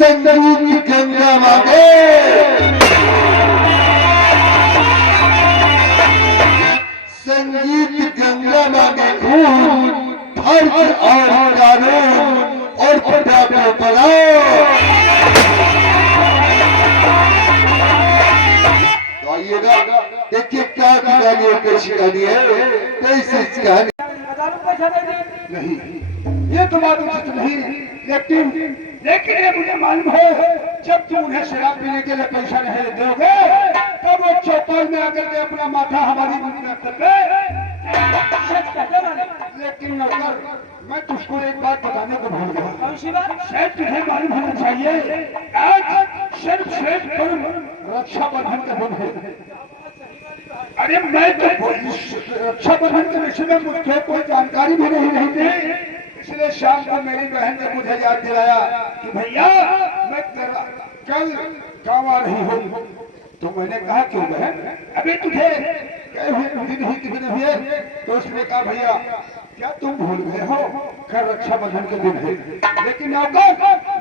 संगीत गंगा मांगे, संगीत गंगा मांगे खून, फर्ज और कानून और पिता को बनाओ। तो आइएगा, देखिए क्या कहानी पेश कहानी है, कैसे कहानी नहीं, ये तो बात उचित नहीं, लेकिन ये मुझे मालूम है, जब तुम उन्हें शराब पीने के लिए पैसा नहीं दोगे तब वो चौपाल में आकर के अपना माथा हमारी मुंह में रख दे। लेकिन नौकर, मैं तुझको एक बात बताने को भूल गया। शायद तुझे मालूम होना चाहिए, आज सर्वश्रेष्ठ पर्व रक्षाबंधन का दिन है। अरे मैं तो रक्षाबंधन के विषय में मुझे कोई जानकारी भी नहीं थी, इसलिए शाम को मेरी बहन ने मुझे याद दिलाया कि भैया मैं कल गाँव आ रही हूँ। तो मैंने कहा क्यों बहन, अभी तुझे दिन ही हुए। तो उसने कहा भैया क्या तुम भूल गए हो, कल रक्षाबंधन के दिन है। लेकिन नौकर,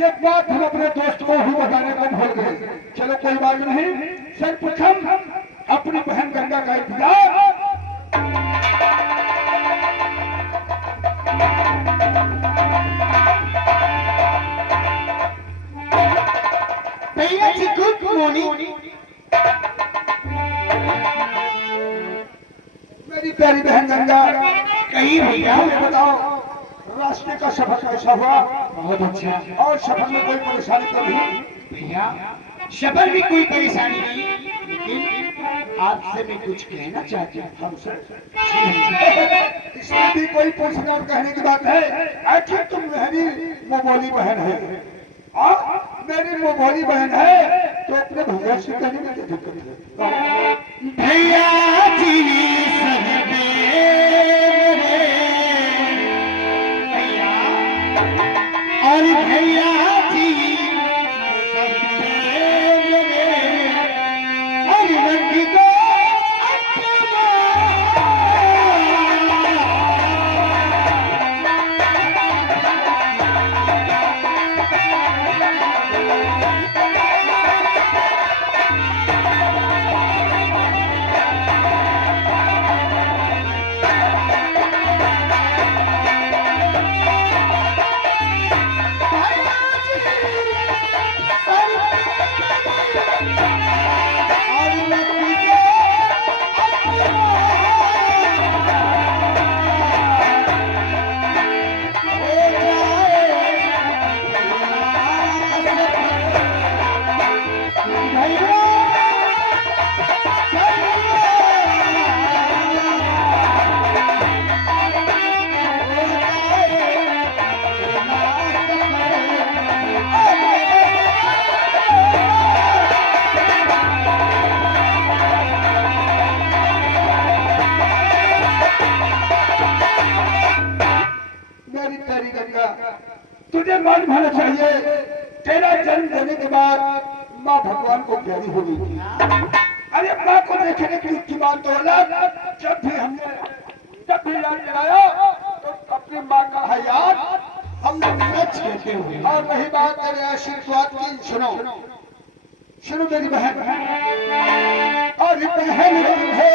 ये बात हम अपने दोस्त को भी बताने को भूल गए। चलो कोई बात नहीं, सर्वप्रथम अपनी बहन गंगा का इंतजार। भैया जी गुड मॉर्निंग। मेरी प्यारी बहन गंगा, कहीं भैया बताओ रास्ते का सफर कैसा हुआ? बहुत अच्छा। और सफर में कोई परेशानी तो नहीं? भैया सफर में कोई परेशानी नहीं, लेकिन आपसे मैं कुछ कहना चाहती हूँ। हमसे? इसमें भी कोई पूछना और कहने की बात है? आखिर तुम मेरी मोबोली बहन है और मेरी मोबोली बहन है, तो अपने भैया से कहने में क्या दिक्कत है? भैया जी भैया और भैया जी और रंगी दो तुझे मालूम होना चाहिए, तेरा जन्म होने के बाद माँ भगवान को प्यारी हो गई थी। अरे माँ को देखने की बात तो अलग, जब भी याद दिलाया तो अपनी माँ का है याद हम लोग सच कहते हुए। और वही बात तेरे आशीर्वाद की, सुनो मेरी बहन, और बहन है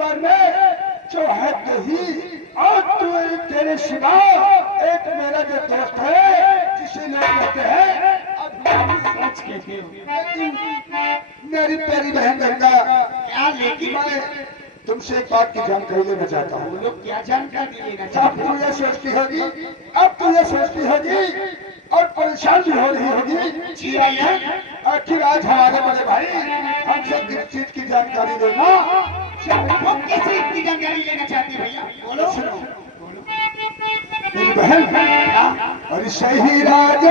परिवार में जो है तो ही और तू तेरे सिवा एक मेरा जो दोस्त है जिसे लोग कहते हैं अब सच कहते हो। लेकिन मेरी प्यारी बहन गंगा क्या लेकिन मैं तुमसे एक बात की जानकारी लेना चाहता वो हूँ। लोग क्या जानकारी लेना अब चाहते तू हैं? ये सोचती होगी, अब तू ये सोचती होगी और परेशान भी हो रही होगी जी भैया। आखिर आज हमारे बड़े भाई हमसे किस चीज की जानकारी लेना वो किस चीज की जानकारी लेना चाहते हैं भैया? बोलो। सुनो। बोलो। मेरी बहन क्या? और सही राज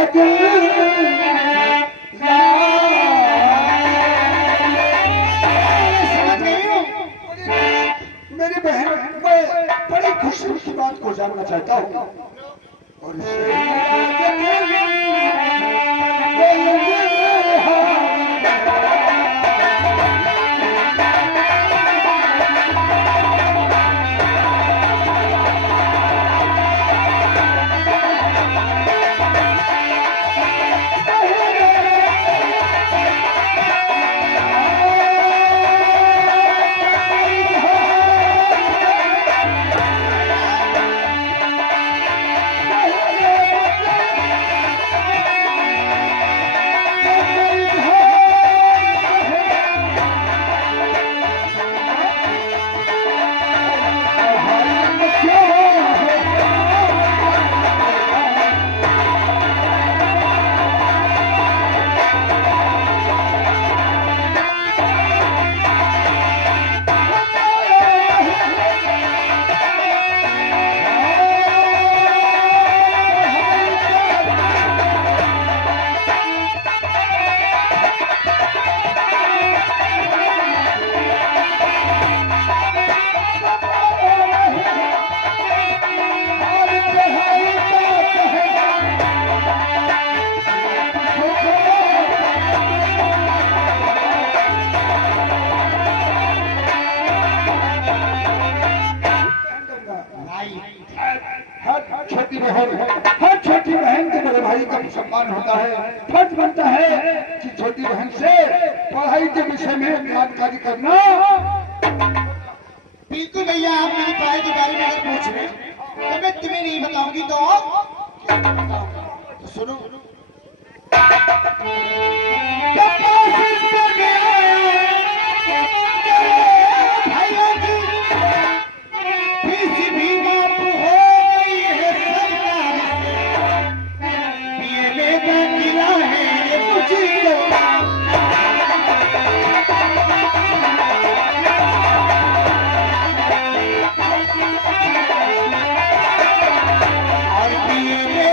समझ गई हूँ। मेरी बहन मैं बड़ी खुशी की बात को जानना चाहता हूँ और हर छोटी बहन के बड़े भाई का सम्मान होता है। फर्ज बनता है कि छोटी बहन से पढ़ाई के विषय में जानकारी करना। बिल्कुल भैया, आप मेरी पढ़ाई के बारे में अगर पूछ रहे हैं तो मैं तुम्हें नहीं बताऊंगी तो और क्या बताऊंगा? तो सुनो। भाइयों की फीस भी माफ हो गई है सरकार से। पीएमए का किला है ये मुझको। और पीएमए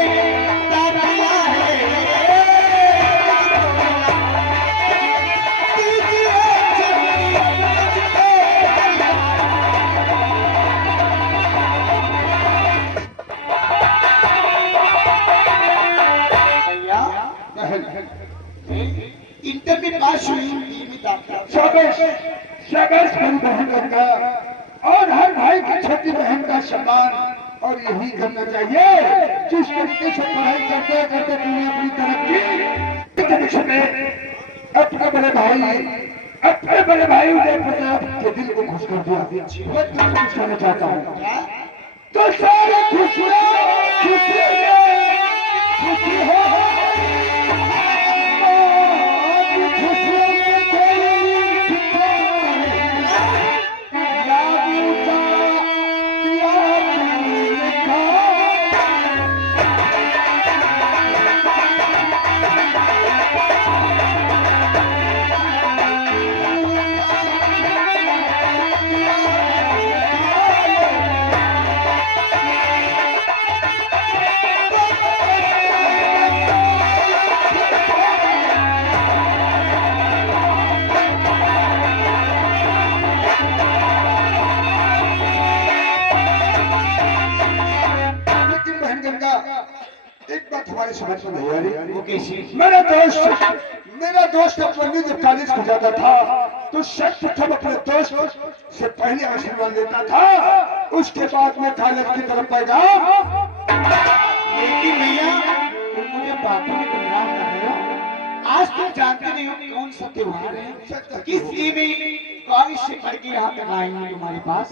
का किला है दीजिए जमीन मुझको। भैया इंटर में पास हुई नियमित आपका शाबाश शाबाश मेरी बहन गंगा। और हर भाई की छोटी बहन का सम्मान और यही करना चाहिए। जिस तरीके से पढ़ाई करते करते तुमने अपनी तरक्की के विषय में अपने बड़े भाई उदय प्रताप के दिल को खुश कर दिया। मैं तुमसे कुछ कहना चाहता हूँ। क्या? तो सारी खुशियाँ खुशी हो एक बात हमारी समझ में नहीं आ रही। वो कैसी? मेरा दोस्त अपनी जब कॉलेज को जाता था तो सर्वप्रथम अपने दोस्त से पहले आशीर्वाद लेता था, उसके बाद में कॉलेज की तरफ बढ़ा। लेकिन भैया तुम मुझे बातों में गुमराह कर रहे हो। आज तुम जानते नहीं हो कौन सा त्योहार है, किस लिए मैं बारिश से पड़ के यहाँ तक आई हूँ तुम्हारे पास।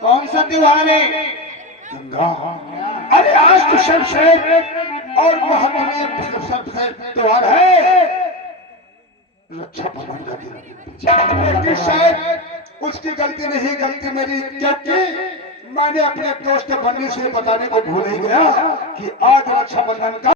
कौन सा त्योहार है? गंगा। अरे आज तो सर्वश्रेष्ठ और महत्वपूर्ण सबसे त्योहार है रक्षाबंधन का दिन। क्योंकि शायद उसकी गलती नहीं, गलती मेरी, क्योंकि मैंने अपने दोस्त बनने से बताने को भूल ही गया कि आज रक्षाबंधन का